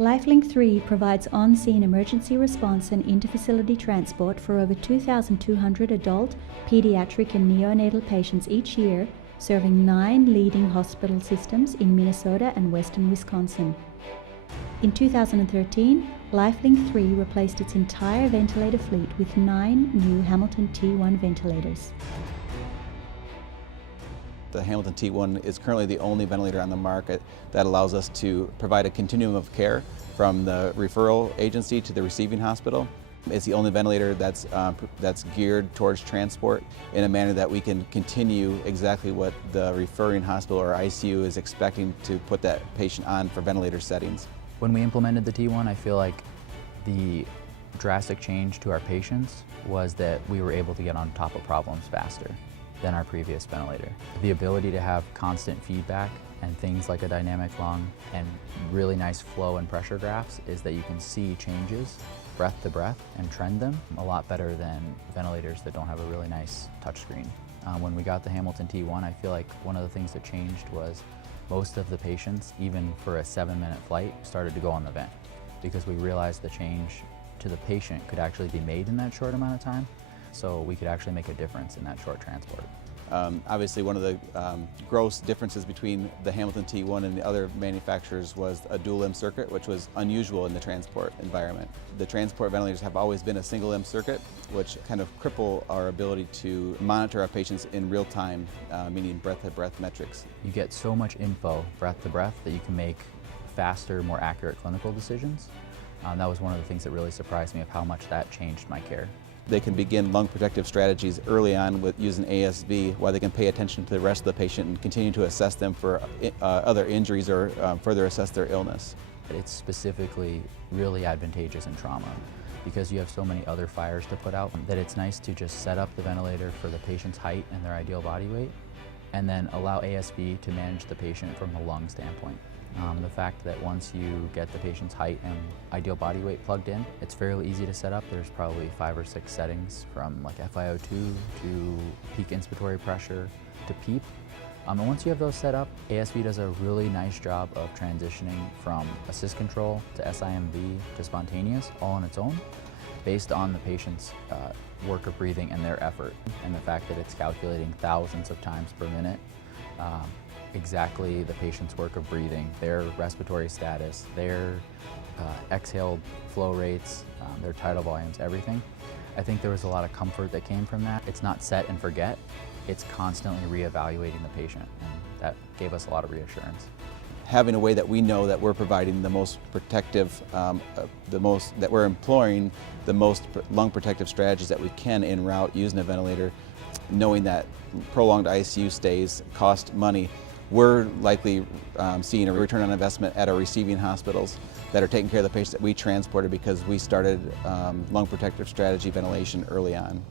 LifeLink 3 provides on-scene emergency response and interfacility transport for over 2,200 adult, pediatric and neonatal patients each year, serving 9 leading hospital systems in Minnesota and western Wisconsin. In 2013, LifeLink 3 replaced its entire ventilator fleet with 9 new Hamilton T1 ventilators. The Hamilton T1 is currently the only ventilator on the market that allows us to provide a continuum of care from the referral agency to the receiving hospital. It's the only ventilator that's geared towards transport in a manner that we can continue exactly what the referring hospital or ICU is expecting to put that patient on for ventilator settings. When we implemented the T1, I feel like the drastic change to our patients was that we were able to get on top of problems faster than our previous ventilator. The ability to have constant feedback and things like a dynamic lung and really nice flow and pressure graphs is that you can see changes breath to breath and trend them a lot better than ventilators that don't have a really nice touchscreen. When we got the Hamilton T1, I feel like one of the things that changed was most of the patients, even for a 7-minute flight, started to go on the vent because we realized the change to the patient could actually be made in that short amount of time, so we could actually make a difference in that short transport. Obviously, one of the gross differences between the Hamilton T1 and the other manufacturers was a dual limb circuit, which was unusual in the transport environment. The transport ventilators have always been a single limb circuit, which kind of cripple our ability to monitor our patients in real time, meaning breath-to-breath metrics. You get so much info, breath to breath, that you can make faster, more accurate clinical decisions. That was one of the things that really surprised me of how much that changed my care. They can begin lung protective strategies early on with using ASV, while they can pay attention to the rest of the patient and continue to assess them for other injuries or further assess their illness. It's specifically really advantageous in trauma because you have so many other fires to put out that it's nice to just set up the ventilator for the patient's height and their ideal body weight and then allow ASV to manage the patient from a lung standpoint. The fact that once you get the patient's height and ideal body weight plugged in, it's fairly easy to set up. There's probably 5 or 6 settings from like FiO2 to peak inspiratory pressure to PEEP. And once you have those set up, ASV does a really nice job of transitioning from assist control to SIMV to spontaneous all on its own based on the patient's work of breathing and their effort, and the fact that it's calculating thousands of times per minute exactly the patient's work of breathing, their respiratory status, their exhaled flow rates, their tidal volumes, everything. I think there was a lot of comfort that came from that. It's not set and forget, it's constantly reevaluating the patient, and that gave us a lot of reassurance. Having a way that we know that we're providing the most protective, that we're employing the most lung protective strategies that we can en route using a ventilator, knowing that prolonged ICU stays cost money, we're likely seeing a return on investment at our receiving hospitals that are taking care of the patients that we transported because we started lung protective strategy ventilation early on.